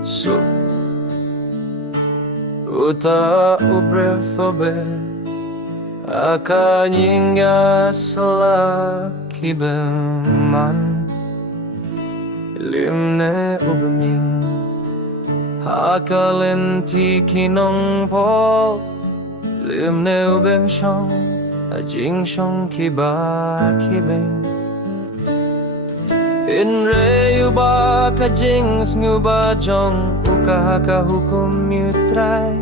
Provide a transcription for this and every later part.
So uta ubrefobe akanyinga sala kibeman limne ubeming hakalenti kinong po limne ubem shong ajing shong kibar kibeng inre uba kajing snuba jong uka hukum yutray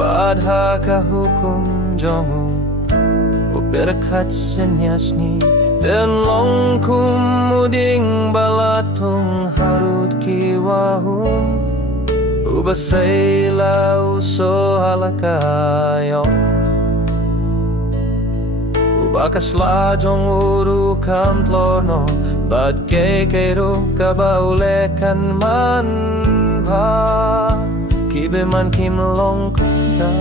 badha hukum jong uberkat senyasni dan long kumuding balatong harut kiwahum ubasay lauso halakayong Bakas lajong uru kam tlorno Bad kekeru kabaulekan man pa Kibe man kimlong kunta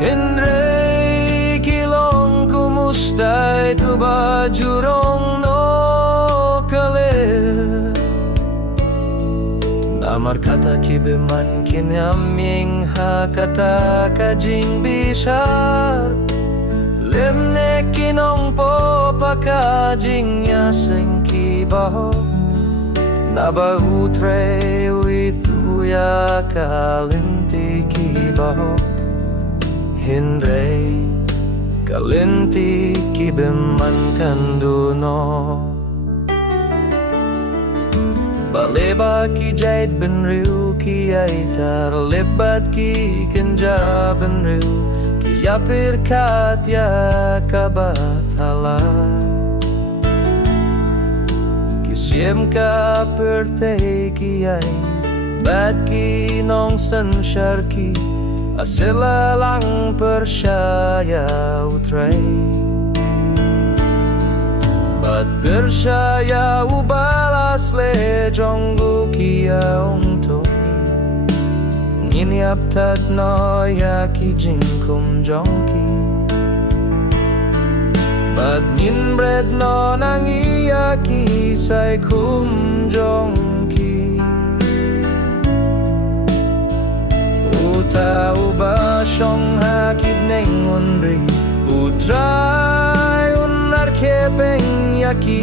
Henry kilong kumustay tu bajurong no kalir Namar kata kibe man kinyaming hakata kajing bishar Limne kinong po pakajing yaseng kibaho Nabautre uithuya kalinti kibaho Hinre kalinti kibeman kanduno Baleba ki jait benriu ki aitar lebat ki kenja benriu Ya pirkat ya kabathala Kisiem ka perte kiay Bad ki nong sansyar ki Asila lang persyaya utray Bad persyaya ubalas le jonggu kia ongto Inyap tat no ya ki jingkum jongki Bad min bread no nang iya ki say kum jongki Uta uba shong hakib neng unri Utray unar kepeng yaki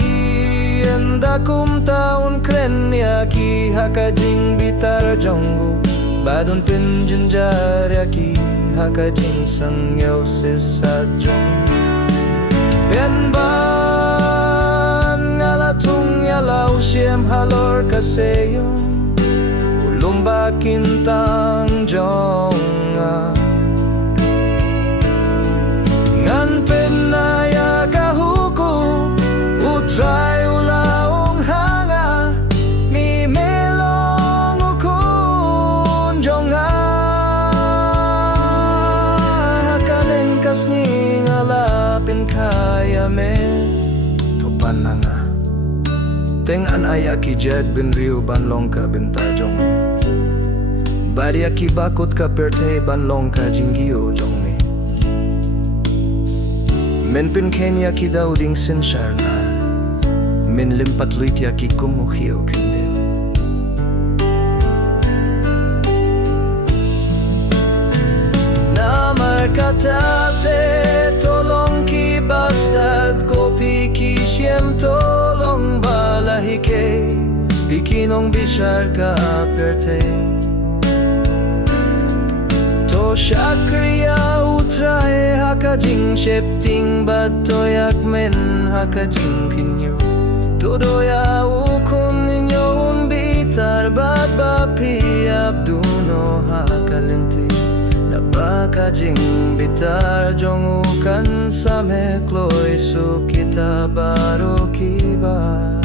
Enda kum taun kren yaki Hakajing bitar jonggu Badun pinjunjar yaki hakajing sang yaw sisadjong Benban ngalatung yalaw siyem halor kaseyong Ulumba kintang jonga Ngan penaya kahuku utray ulaong hanga Mi melong ukun jonga Hakanen kasni ngalapin kaya me Topan na nga Tengan ayaki jag binriu banlong ka bintajong Bari aki bakot ka perte banlong ka jinggiyo jong me Men pin kenya ki dauding sinsyar na Min limpat luit yaki kumuhiyo kindil Namar katate tolong ki bastad Kopi ki siem tolong balahike Bikinong bishar ka aperte To shakriya utrae hakajing shepting batoyak men hakajing kinyo Todoya ukun ninyo umbitar bad bapi abduno hakalinti Napakajing bitar jongukan sa mekloy so kita baro kiba